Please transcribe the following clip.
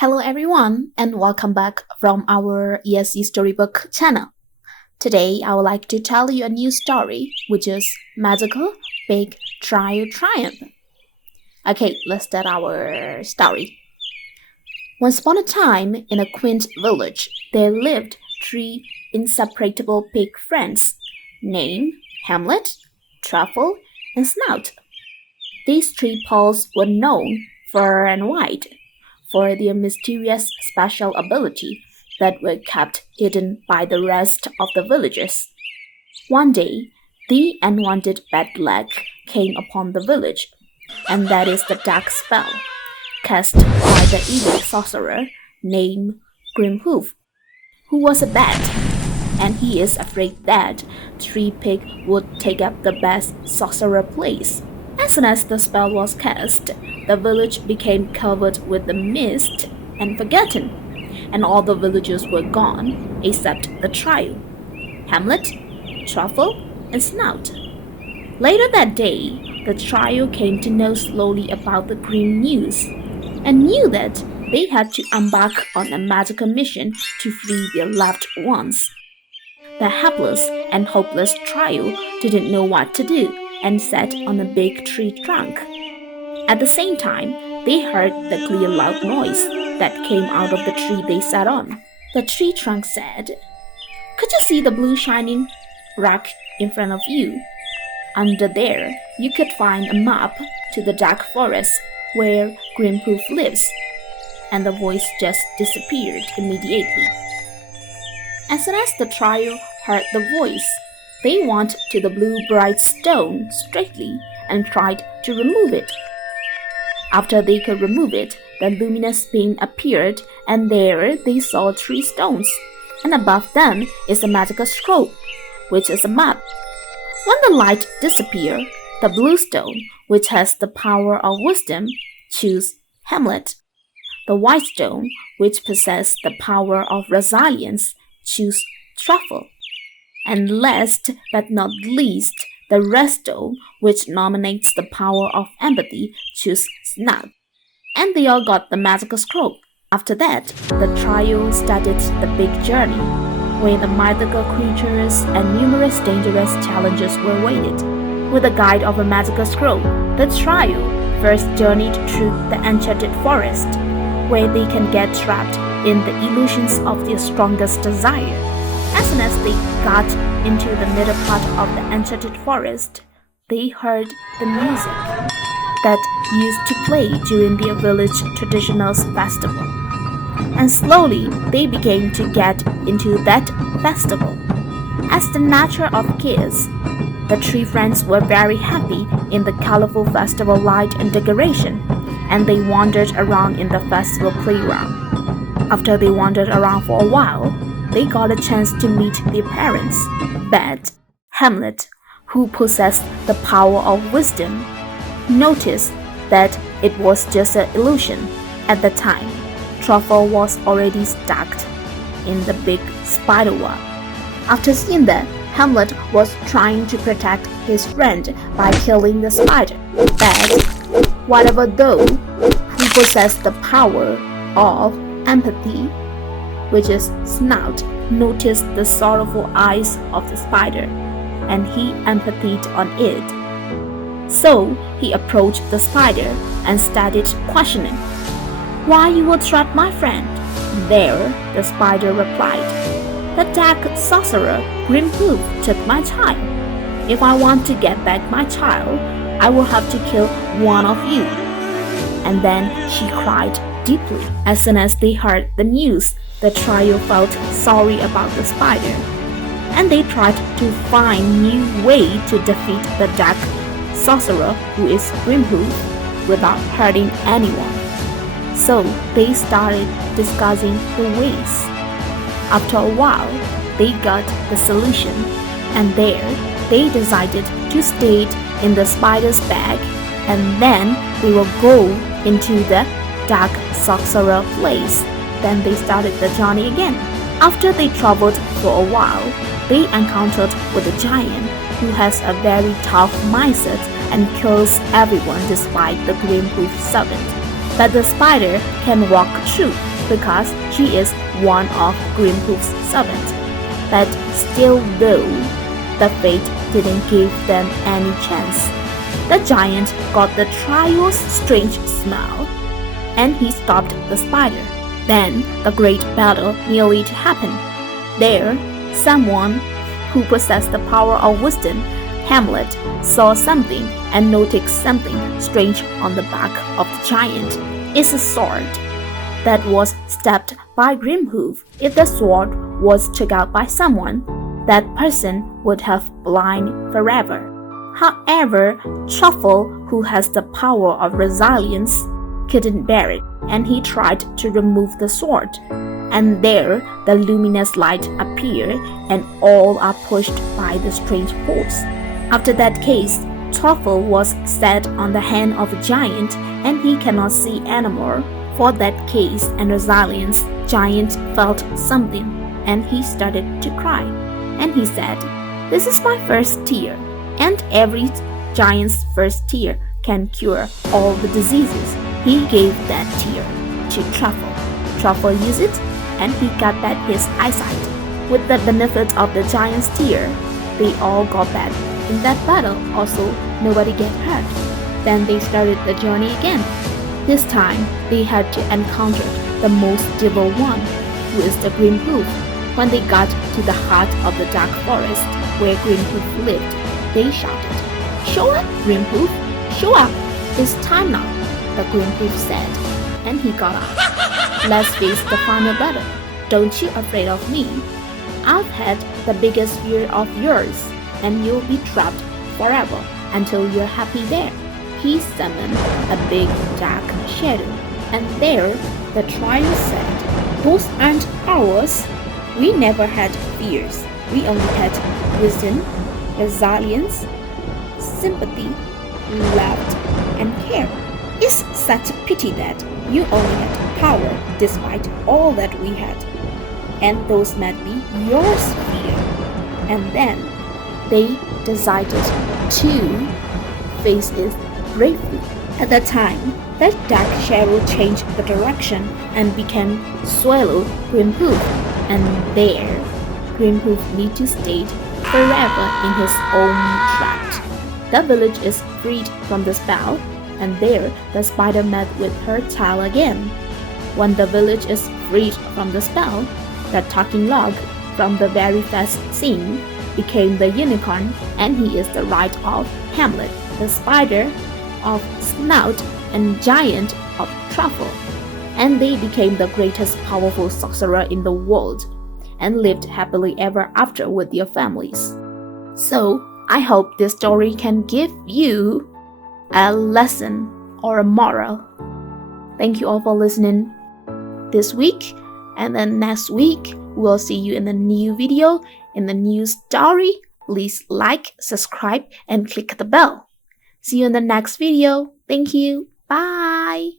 Hello everyone and welcome back from our ESC Storybook channel. Today I would like to tell you a new story which is Magical Big Trio Triumph. Okay, let's start our story. Once upon a time in a quaint village there lived three inseparable pig friends named Hamlet, Truffle and Snout. These three pals were known far and wide for their mysterious special ability that were kept hidden by the rest of the villagers. One day, the unwanted bad luck came upon the village, and that is the dark spell cast by the evil sorcerer named Grimhoof, who was a bat, and he is afraid that three pigs would take up the best sorcerer place. As soon as the spell was cast, the village became covered with the mist and forgotten, and all the villagers were gone except the trio, Hamlet, Truffle, and Snout. Later that day, the trio came to know slowly about the grim news, and knew that they had to embark on a magical mission to free their loved ones. The helpless and hopeless trio didn't know what to do, and sat on a big tree trunk. At the same time, they heard the clear loud noise that came out of the tree they sat on. The tree trunk said, "Could you see the blue shining rock in front of you? Under there, you could find a map to the dark forest where Grimhoof lives." And the voice just disappeared immediately. As soon as the trio heard the voice, they went to the blue bright stone straightly and tried to remove it. After they could remove it, the luminous beam appeared, and there they saw three stones, and above them is a magical scroll, which is a map. When the light disappeared, the blue stone, which has the power of wisdom, chose Hamlet. The white stone, which possessed the power of resilience, chose Truffle. And last but not least, the red stone, which nominates the power of empathy, chose Snout. And they all got the magical scroll. After that, the trio started the big journey, where the mythical creatures and numerous dangerous challenges were waited. With the guide of a magical scroll, the trio first journeyed through the enchanted forest, where they can get trapped in the illusions of their strongest desire. As soon as they got into the middle part of the enchanted forest, they heard the music that used to play during their village traditional festival. And slowly they began to get into that festival. As the nature of kids, the three friends were very happy in the colorful festival light and decoration, and they wandered around in the festival playground. After they wandered around for a while, they got a chance to meet their parents. But Hamlet, who possessed the power of wisdom, noticed that it was just an illusion. At the time, Truffle was already stuck in the big spider web. After seeing that, Hamlet was trying to protect his friend by killing the spider. But whatever though, who possessed the power of empathy, which is Snout, noticed the sorrowful eyes of the spider, and he empathized on it. So he approached the spider and started questioning, "Why you would trap my friend?" There, the spider replied, "The dark sorcerer Grimhoof took my child. If I want to get back my child, I will have to kill one of you." And then she cried deeply. As soon as they heard the news, the trio felt sorry about the spider, and they tried to find new way to defeat the dark sorcerer who is Grimhoof without hurting anyone. So they started discussing the ways. After a while, they got the solution, and there they decided to stay in the spider's bag, and then they will go into the dark sorcerer place. Then they started the journey again. After they traveled for a while, they encountered with a giant who has a very tough mindset and kills everyone despite the Grimhoof servant. But the spider can walk through, because she is one of Grimhoof's servants. But still though, the fate didn't give them any chance. The giant got the trio's strange smell, and he stopped the spider. Then the great battle nearly to happen. There, someone who possessed the power of wisdom, Hamlet, saw something and noticed something strange on the back of the giant. It's a sword that was stabbed by Grimhoof. If the sword was took out by someone, that person would have blind forever. However, Truffle, who has the power of resilience, couldn't bear it, and he tried to remove the sword. And there the luminous light appeared, and all are pushed by the strange force. After that case, Truffle was set on the hand of a giant, and he cannot see anymore. For that case and resilience, giant felt something, and he started to cry. And he said, "This is my first tear." And every giant's first tear can cure all the diseases. He gave that tear to Truffle. Truffle used it, and he got back his eyesight. With the benefit of the giant's tear, they all got back. In that battle, also, nobody get hurt. Then they started the journey again. This time, they had to encounter the most evil one, who is the Grimhoof. When they got to the heart of the dark forest where Grimhoof lived, they shouted, "Show up, Grimhoof! Show up! It's time now," the Grimhoof said, and he got up. "Let's face the final battle. Don't you afraid of me? I've had the biggest fear of yours, and you'll be trapped forever until you're happy there." He summoned a big dark shadow, and there the trio said, "Those aren't ours. We never had fears. We only had wisdom, resilience, sympathy, love, and care. It's such a pity that you only had power despite all that we had. And those might be yours fear." And then they decided to face it bravely. At that time, that dark shadow changed the direction and became swallow Grimhoof. And there, Grimhoof need to stay forever in his own trap. The village is freed from the spell, and there the spider met with her child again. When the village is freed from the spell, the talking log from the very first scene became the unicorn, and he is the right of Hamlet, the spider of Snout, and giant of Truffle. And they became the greatest powerful sorcerer in the world, and lived happily ever after with their families. So, I hope this story can give you a lesson or a moral. Thank you all for listening this week, and then next week we'll see you in the new video, in the new story. Please like, subscribe, and click the bell. See you in the next video. Thank you. Bye.